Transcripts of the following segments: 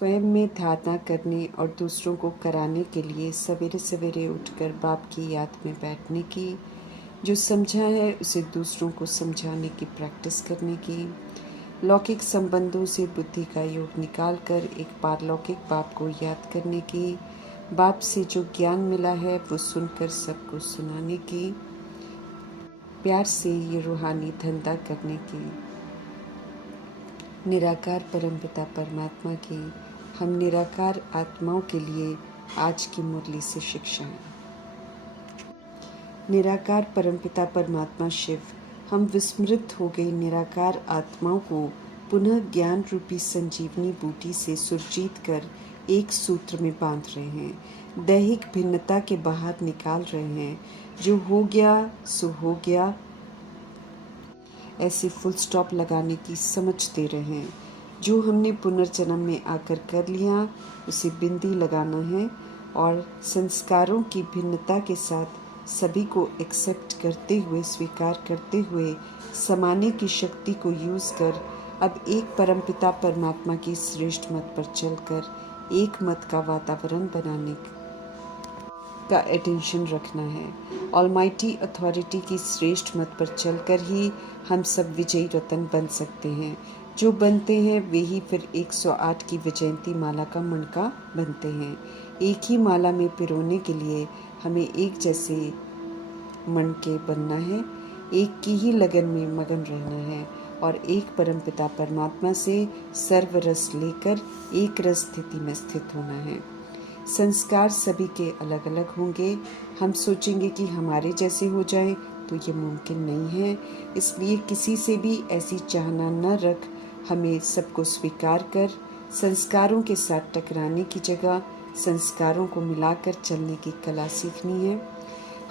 स्वयं में धारणा करने और दूसरों को कराने के लिए सवेरे सवेरे उठकर बाप की याद में बैठने की, जो समझा है उसे दूसरों को समझाने की प्रैक्टिस करने की, लौकिक संबंधों से बुद्धि का योग निकालकर एक पारलौकिक बाप को याद करने की, बाप से जो ज्ञान मिला है वो सुनकर सबको सुनाने की, प्यार से ये रूहानी धंधा करने की। निराकार परमपिता परमात्मा की हम निराकार आत्माओं के लिए आज की मुरली से शिक्षाएं। निराकार परमपिता परमात्मा शिव हम विस्मृत हो गई निराकार आत्माओं को पुनः ज्ञान रूपी संजीवनी बूटी से सुरजीत कर एक सूत्र में बांध रहे हैं, दैहिक भिन्नता के बाहर निकाल रहे हैं। जो हो गया सो हो गया, ऐसे फुल स्टॉप लगाने की समझ दे रहे हैं। जो हमने पुनर्जन्म में आकर कर लिया उसे बिंदी लगाना है और संस्कारों की भिन्नता के साथ सभी को एक्सेप्ट करते हुए, स्वीकार करते हुए समाने की शक्ति को यूज़ कर अब एक परमपिता परमात्मा की श्रेष्ठ मत पर चलकर एक मत का वातावरण बनाने का अटेंशन रखना है। ऑलमाइटी अथॉरिटी की श्रेष्ठ मत पर चलकर ही हम सब विजयी रतन बन सकते हैं। जो बनते हैं वे ही फिर 108 की विजयंती माला का मणका बनते हैं। एक ही माला में पिरोने के लिए हमें एक जैसे मणके बनना है, एक की ही लगन में मगन रहना है और एक परमपिता परमात्मा से सर्व रस लेकर एक रस स्थिति में स्थित होना है। संस्कार सभी के अलग अलग होंगे। हम सोचेंगे कि हमारे जैसे हो जाए तो ये मुमकिन नहीं है, इसलिए किसी से भी ऐसी चाहना न रख। हमें सबको स्वीकार कर संस्कारों के साथ टकराने की जगह संस्कारों को मिलाकर चलने की कला सीखनी है।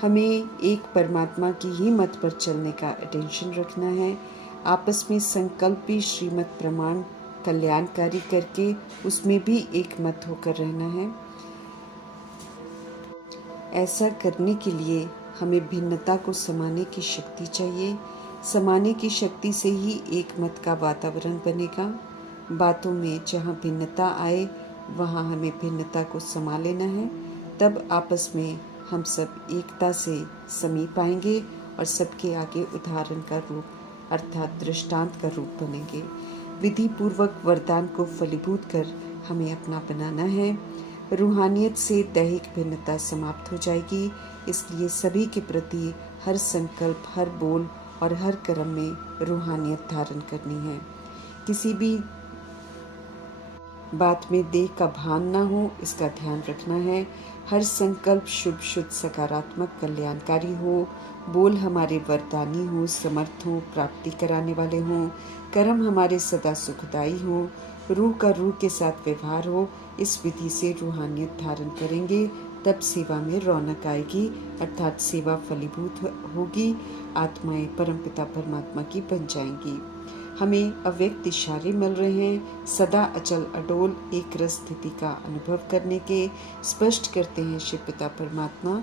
हमें एक परमात्मा की ही मत पर चलने का अटेंशन रखना है। आपस में संकल्पी श्रीमत प्रमाण कल्याणकारी करके उसमें भी एक मत होकर रहना है। ऐसा करने के लिए हमें भिन्नता को समाने की शक्ति चाहिए। समाने की शक्ति से ही एक मत का वातावरण बनेगा। बातों में जहाँ भिन्नता आए वहाँ हमें भिन्नता को समा लेना है। तब आपस में हम सब एकता से समीप आएंगे और सबके आगे उदाहरण का रूप अर्थात दृष्टांत का रूप बनेंगे। विधि पूर्वक वरदान को फलीभूत कर हमें अपना बनाना है। रूहानियत से दैहिक भिन्नता समाप्त हो जाएगी, इसलिए सभी के प्रति हर संकल्प, हर बोल और हर कर्म में रूहानियत धारण करनी है। किसी भी बात में देह का भान ना हो, इसका ध्यान रखना है। हर संकल्प शुभ, शुद्ध, सकारात्मक, कल्याणकारी हो। बोल हमारे वरदानी हो, समर्थ हो, प्राप्ति कराने वाले हों। कर्म हमारे सदा सुखदायी हो। रूह का रूह के साथ व्यवहार हो। इस विधि से रूहानियत धारण करेंगे तब सेवा में रौनक आएगी, अर्थात सेवा फलीभूत होगी। आत्माएं परमपिता परमात्मा की बन जाएंगी। हमें अव्यक्त इशारे मिल रहे हैं सदा अचल अडोल एक रस स्थिति का अनुभव करने के। स्पष्ट करते हैं शिव पिता परमात्मा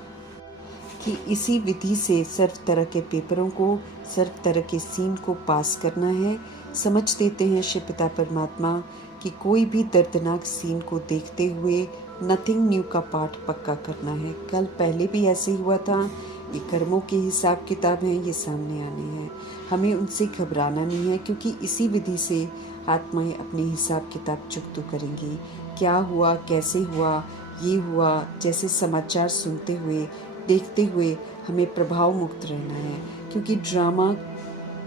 कि इसी विधि से सर्व तरह के पेपरों को, सर्व तरह के सीन को पास करना है। समझ देते हैं शिव पिता परमात्मा कि कोई भी दर्दनाक सीन को देखते हुए नथिंग न्यू का पाठ पक्का करना है। कल पहले भी ऐसे ही हुआ था। ये कर्मों के हिसाब किताब हैं, ये सामने आने हैं। हमें उनसे घबराना नहीं है, क्योंकि इसी विधि से आत्माएं अपने हिसाब किताब चुकतो करेंगी। क्या हुआ, कैसे हुआ, ये हुआ, जैसे समाचार सुनते हुए, देखते हुए हमें प्रभाव मुक्त रहना है, क्योंकि ड्रामा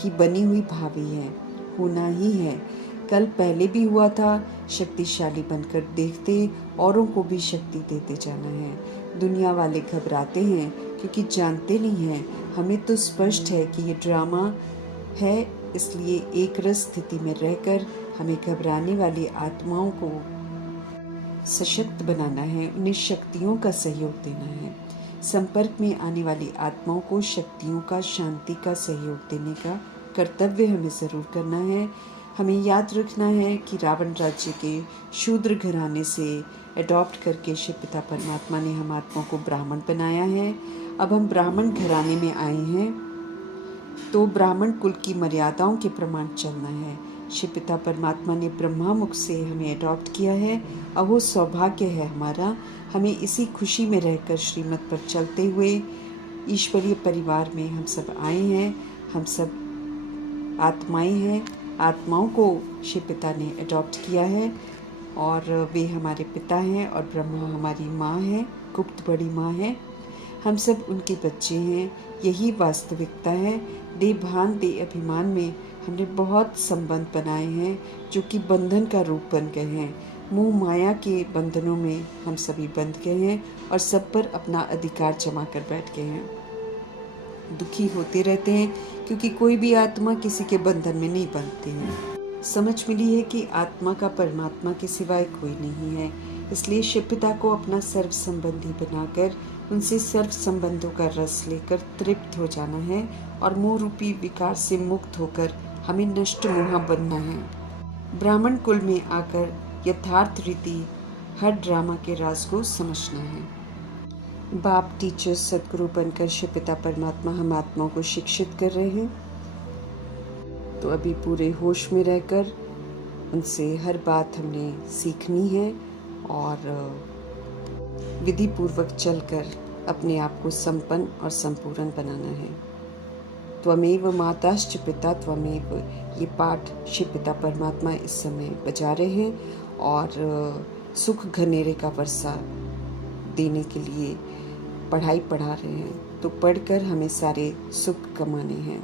की बनी हुई भावी है, होना ही है। कल पहले भी हुआ था। शक्तिशाली बनकर देखते, औरों को भी शक्ति देते जाना है। दुनिया वाले घबराते हैं क्योंकि जानते नहीं हैं। हमें तो स्पष्ट है कि ये ड्रामा है, इसलिए एक रस स्थिति में रहकर हमें घबराने वाली आत्माओं को सशक्त बनाना है, उन्हें शक्तियों का सहयोग देना है। संपर्क में आने वाली आत्माओं को शक्तियों का, शांति का सहयोग देने का कर्तव्य हमें ज़रूर करना है। हमें याद रखना है कि रावण राज्य के शूद्र घराने से अडॉप्ट करके शिव पिता परमात्मा ने हम आत्माओं को ब्राह्मण बनाया है। अब हम ब्राह्मण घराने में आए हैं तो ब्राह्मण कुल की मर्यादाओं के प्रमाण चलना है। शिव पिता परमात्मा ने ब्रह्मा मुख से हमें अडॉप्ट किया है और वो सौभाग्य है हमारा। हमें इसी खुशी में रहकर श्रीमत पर चलते हुए ईश्वरीय परिवार में हम सब आए हैं। हम सब आत्माएं हैं। आत्माओं को शिव पिता ने अडॉप्ट किया है और वे हमारे पिता हैं और ब्रह्मा हमारी माँ है, गुप्त बड़ी माँ है। हम सब उनके बच्चे हैं। यही वास्तविकता है। देह भान देह अभिमान में हमने बहुत संबंध बनाए हैं जो कि बंधन का रूप बन गए हैं। मोह माया के बंधनों में हम सभी बंध गए हैं और सब पर अपना अधिकार जमा कर बैठ गए हैं। दुखी होते रहते हैं क्योंकि कोई भी आत्मा किसी के बंधन में नहीं बंधती है। समझ मिली है कि आत्मा का परमात्मा के सिवाय कोई नहीं है। इसलिए शिव पिता को अपना सर्व संबंधी बनाकर उनसे सर्व संबंधों का रस लेकर तृप्त हो जाना है और मोह रूपी विकार से मुक्त होकर हमें नष्ट मोहा बनना है। ब्राह्मण कुल में आकर यथार्थ रीति हर ड्रामा के राज को समझना है। बाप टीचर सदगुरु बनकर शिव पिता परमात्मा हम आत्माओं को शिक्षित कर रहे हैं। तो अभी पूरे होश में रहकर उनसे हर बात हमने सीखनी है और विधि पूर्वक चलकर अपने आप को संपन्न और संपूर्ण बनाना है। त्वमेव माताश्च पिता त्वमेव, ये पाठ शिव पिता परमात्मा इस समय बजा रहे हैं और सुख घनेरे का वर्षा देने के लिए पढ़ाई पढ़ा रहे हैं। तो पढ़कर हमें सारे सुख कमाने हैं।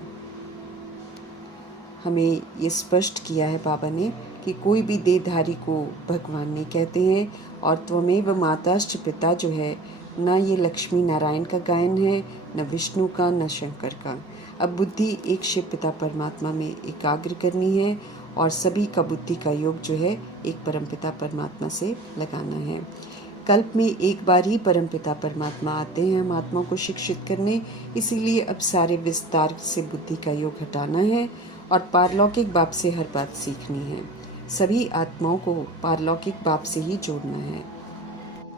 हमें ये स्पष्ट किया है बाबा ने कि कोई भी देहधारी को भगवान नहीं कहते हैं। और त्वमेव माताश्च पिता जो है, ना ये लक्ष्मी नारायण का गायन है, न विष्णु का, न शंकर का। अब बुद्धि एक शिव पिता परमात्मा में एकाग्र करनी है और सभी का बुद्धि का योग जो है एक परमपिता परमात्मा से लगाना है। कल्प में एक बार ही परमपिता परमात्मा आते हैं हम आत्माओं को शिक्षित करने। इसीलिए अब सारे विस्तार से बुद्धि का योग हटाना है और पारलौकिक बाप से हर बात सीखनी है। सभी आत्माओं को पारलौकिक बाप से ही जोड़ना है।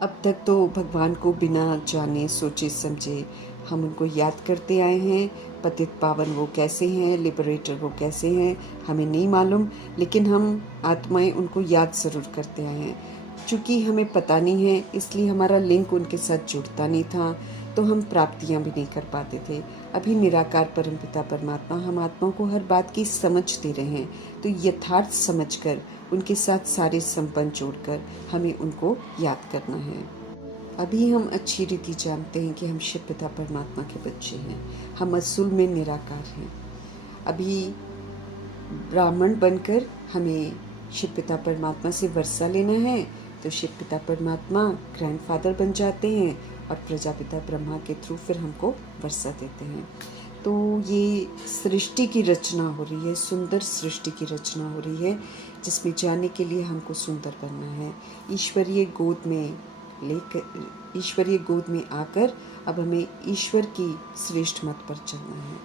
अब तक तो भगवान को बिना जाने सोचे समझे हम उनको याद करते आए हैं। पतित पावन वो कैसे हैं, लिबरेटर वो कैसे हैं, हमें नहीं मालूम, लेकिन हम आत्माएं उनको याद ज़रूर करते आए हैं। चूँकि हमें पता नहीं है इसलिए हमारा लिंक उनके साथ जुड़ता नहीं था, तो हम प्राप्तियां भी नहीं कर पाते थे। अभी निराकार परमपिता परमात्मा हम आत्माओं को हर बात की समझ दे रहे हैं। तो यथार्थ समझकर उनके साथ सारे संबंध जोड़कर हमें उनको याद करना है। अभी हम अच्छी रीति जानते हैं कि हम शिव पिता परमात्मा के बच्चे हैं। हम असूल में निराकार हैं। अभी ब्राह्मण बनकर हमें शिव पिता परमात्मा से वर्षा लेना है। तो शिव पिता परमात्मा ग्रैंडफादर बन जाते हैं और प्रजापिता ब्रह्मा के थ्रू फिर हमको वर्षा देते हैं। तो ये सृष्टि की रचना हो रही है, सुंदर सृष्टि की रचना हो रही है, जिसमें जाने के लिए हमको सुंदर बनना है। ईश्वरीय गोद में आकर अब हमें ईश्वर की श्रेष्ठ मत पर चलना है।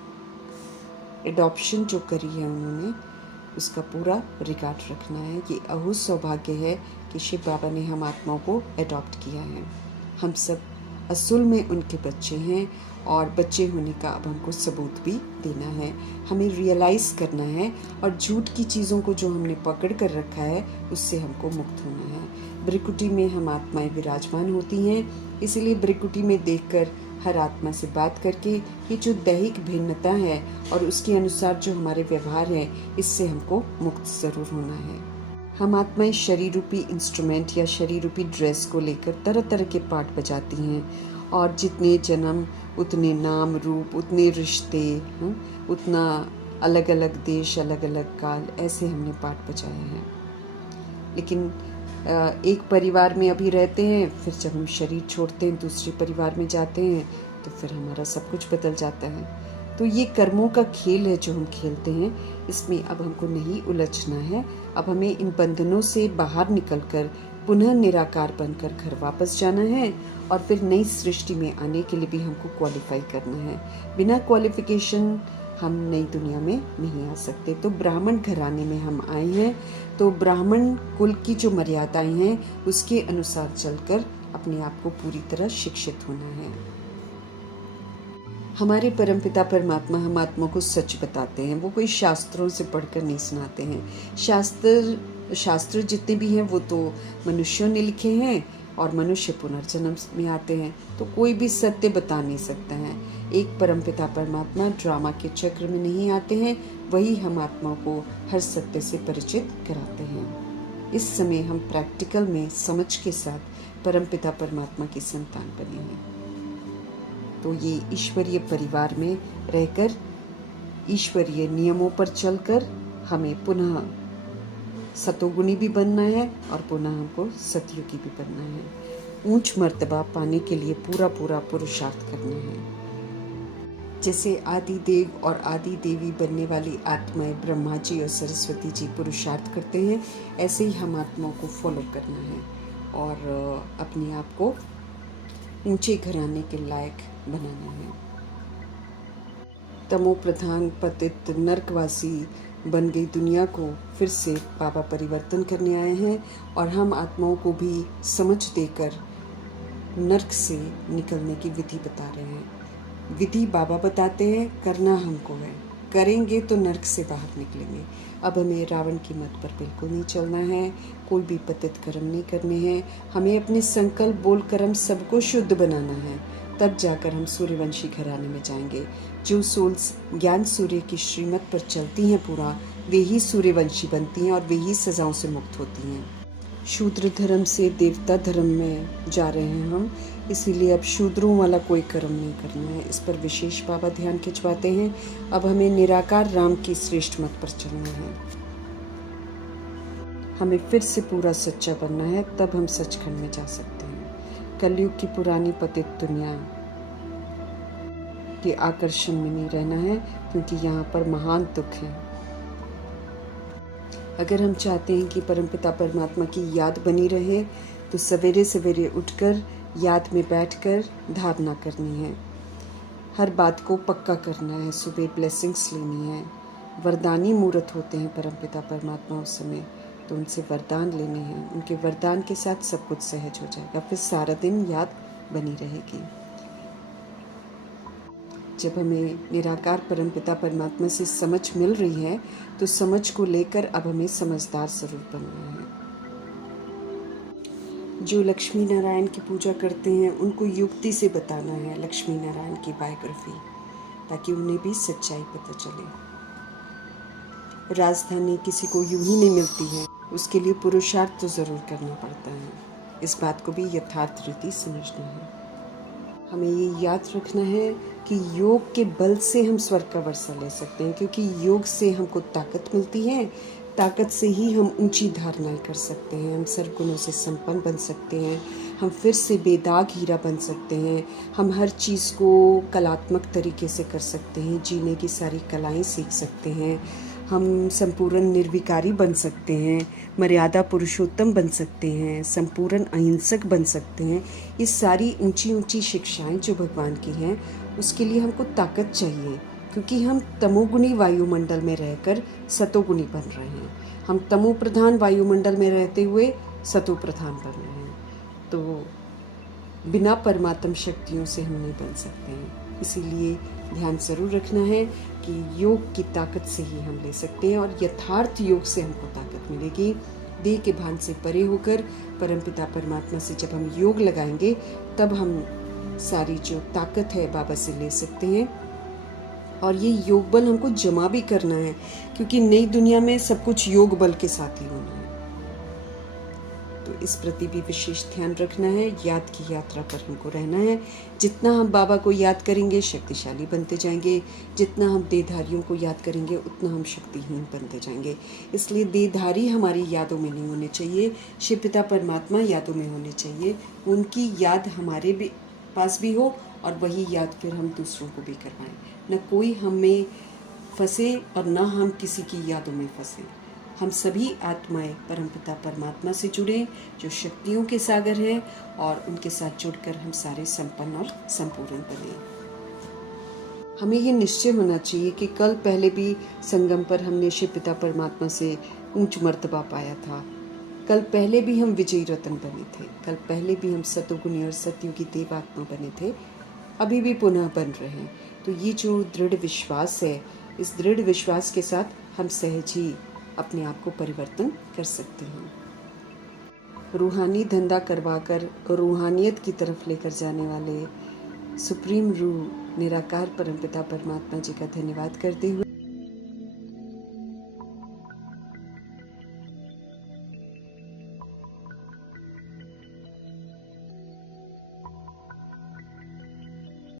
एडॉप्शन जो करी है उन्होंने, उसका पूरा रिकॉर्ड रखना है। ये अहू सौभाग्य है कि शिव बाबा ने हम आत्माओं को एडॉप्ट किया है। हम सब असूल में उनके बच्चे हैं और बच्चे होने का अब हमको सबूत भी देना है। हमें रियलाइज़ करना है और झूठ की चीज़ों को जो हमने पकड़ कर रखा है उससे हमको मुक्त होना है। ब्रिकुटी में हम आत्माएं विराजमान होती हैं, इसीलिए ब्रिकुटी में देखकर हर आत्मा से बात करके ये जो दैहिक भिन्नता है और उसके अनुसार जो हमारे व्यवहार है, इससे हमको मुक्त ज़रूर होना है। हम आत्माएं शरीर रूपी इंस्ट्रूमेंट या शरीर रूपी ड्रेस को लेकर तरह तरह के पार्ट बजाती हैं और जितने जन्म उतने नाम रूप, उतने रिश्ते, उतना अलग अलग देश, अलग अलग काल, ऐसे हमने पार्ट बजाए हैं। लेकिन एक परिवार में अभी रहते हैं, फिर जब हम शरीर छोड़ते हैं दूसरे परिवार में जाते हैं तो फिर हमारा सब कुछ बदल जाता है। तो ये कर्मों का खेल है जो हम खेलते हैं, इसमें अब हमको नहीं उलझना है। अब हमें इन बंधनों से बाहर निकलकर पुनः निराकार बनकर घर वापस जाना है और फिर नई सृष्टि में आने के लिए भी हमको क्वालिफाई करना है। बिना क्वालिफिकेशन हम नई दुनिया में नहीं आ सकते। तो ब्राह्मण घराने में हम आए हैं, तो ब्राह्मण कुल की जो मर्यादाएं हैं उसके अनुसार चलकर अपने आप को पूरी तरह शिक्षित होना है। हमारे परमपिता परमात्मा हम आत्मा को सच बताते हैं। वो कोई शास्त्रों से पढ़कर नहीं सुनाते हैं। शास्त्र जितने भी हैं वो तो मनुष्यों ने लिखे हैं और मनुष्य पुनर्जन्म में आते हैं, तो कोई भी सत्य बता नहीं सकता है। एक परमपिता परमात्मा ड्रामा के चक्र में नहीं आते हैं, वही हम आत्मा को हर सत्य से परिचित कराते हैं। इस समय हम प्रैक्टिकल में समझ के साथ परमपिता परमात्मा की संतान बने हैं। तो ये ईश्वरीय परिवार में रहकर ईश्वरीय नियमों पर चलकर हमें पुनः सतोगुणी भी बनना है और पुनः हमको सतयुगी भी बनना है। ऊंच मर्तबा पाने के लिए पूरा पूरा पुरुषार्थ करना है। जैसे आदि देव और आदि देवी बनने वाली आत्माएं ब्रह्मा जी और सरस्वती जी पुरुषार्थ करते हैं, ऐसे ही हम आत्माओं को फॉलो करना है और अपने आप को ऊंचे घराने के लायक बनाना है। तमो प्रधान पतित नरकवासी बन गई दुनिया को फिर से बाबा परिवर्तन करने आए हैं और हम आत्माओं को भी समझ देकर नरक से निकलने की विधि बता रहे हैं। विधि बाबा बताते हैं, करना हमको है। करेंगे तो नरक से बाहर निकलेंगे। अब हमें रावण की मत पर बिल्कुल नहीं चलना है, कोई भी पतित कर्म नहीं करने हैं। हमें अपने संकल्प बोल कर्म सबको शुद्ध बनाना है, तब जाकर हम सूर्यवंशी घराने में जाएंगे। जो सोल्स ज्ञान सूर्य की श्रीमत पर चलती हैं पूरा, वे ही सूर्यवंशी बनती हैं और वे ही सजाओं से मुक्त होती हैं। शूद्र धर्म से देवता धर्म में जा रहे हैं हम, इसीलिए अब शूद्रों वाला कोई कर्म नहीं करना है। इस पर विशेष बाबा ध्यान खिंचवाते हैं। अब हमें निराकार राम की श्रेष्ठ मत पर चलना है। हमें फिर से पूरा सच्चा बनना है, तब हम सचखंड में जा सकते हैं। कलयुग की पुरानी पतित दुनिया के आकर्षण में नहीं रहना है, क्योंकि यहाँ पर महान दुख है। अगर हम चाहते हैं कि परमपिता परमात्मा की याद बनी रहे, तो सवेरे सवेरे उठकर याद में बैठकर धारणा करनी है। हर बात को पक्का करना है। सुबह ब्लेसिंग्स लेनी है। वरदानी मूर्त होते हैं परमपिता परमात्मा उस समय, तो उनसे वरदान लेने हैं। उनके वरदान के साथ सब कुछ सहज हो जाएगा, फिर सारा दिन याद बनी रहेगी। जब हमें निराकार परमपिता परमात्मा से समझ मिल रही है, तो समझ को लेकर अब हमें समझदार जरूर बनना है। जो लक्ष्मी नारायण की पूजा करते हैं, उनको युक्ति से बताना है लक्ष्मी नारायण की बायोग्राफी, ताकि उन्हें भी सच्चाई पता चले। राजधानी किसी को यूं ही नहीं मिलती है, उसके लिए पुरुषार्थ तो जरूर करना पड़ता है। इस बात को भी यथार्थ रीति समझना है। हमें ये याद रखना है कि योग के बल से हम स्वर्ग का वर्षा ले सकते हैं, क्योंकि योग से हमको ताकत मिलती है। ताकत से ही हम ऊंची धारणाएं कर सकते हैं। हम सर्वगुणों से संपन्न बन सकते हैं। हम फिर से बेदाग हीरा बन सकते हैं। हम हर चीज़ को कलात्मक तरीके से कर सकते हैं। जीने की सारी कलाएं सीख सकते हैं। हम संपूर्ण निर्विकारी बन सकते हैं। मर्यादा पुरुषोत्तम बन सकते हैं। संपूर्ण अहिंसक बन सकते हैं। ये सारी ऊंची ऊंची शिक्षाएं जो भगवान की हैं, उसके लिए हमको ताकत चाहिए, क्योंकि हम तमोगुणी वायुमंडल में रहकर सतोगुणी बन रहे हैं। हम तमो प्रधान वायुमंडल में रहते हुए सतो प्रधान बन रहे हैं। तो बिना परमात्म शक्तियों से हम नहीं बन सकते हैं। इसीलिए ध्यान जरूर रखना है कि योग की ताकत से ही हम ले सकते हैं, और यथार्थ योग से हमको ताकत मिलेगी। देह के भान से परे होकर परमपिता परमात्मा से जब हम योग लगाएंगे, तब हम सारी जो ताकत है बाबा से ले सकते हैं। और ये योग बल हमको जमा भी करना है, क्योंकि नई दुनिया में सब कुछ योग बल के साथ ही होना है। तो इस प्रति भी विशेष ध्यान रखना है। याद की यात्रा पर हमको रहना है। जितना हम बाबा को याद करेंगे, शक्तिशाली बनते जाएंगे। जितना हम देहधारियों को याद करेंगे, उतना हम शक्तिहीन बनते जाएंगे। इसलिए देहधारी हमारी यादों में नहीं होने चाहिए, शिव पिता परमात्मा यादों में होने चाहिए। उनकी याद हमारे भी पास भी हो, और वही याद फिर हम दूसरों को भी करवाएं। न कोई हमें फंसे और न हम किसी की यादों में फंसे। हम सभी आत्माएं परमपिता परमात्मा से जुड़े, जो शक्तियों के सागर हैं, और उनके साथ जुड़कर हम सारे संपन्न और संपूर्ण बने। हमें ये निश्चय होना चाहिए कि कल पहले भी संगम पर हमने शिव पिता परमात्मा से ऊंच मर्तबा पाया था। कल पहले भी हम विजयी रत्न बने थे। कल पहले भी हम सतोगुणी और सतयुगी देवात्मा बने थे। अभी भी पुनः बन रहे हैं। तो ये जो दृढ़ विश्वास है, इस दृढ़ विश्वास के साथ हम सहज ही अपने आप को परिवर्तन कर सकते हैं। रूहानी धंधा करवाकर रूहानियत की तरफ लेकर जाने वाले सुप्रीम रूह निराकार परमपिता परमात्मा जी का धन्यवाद करते हुए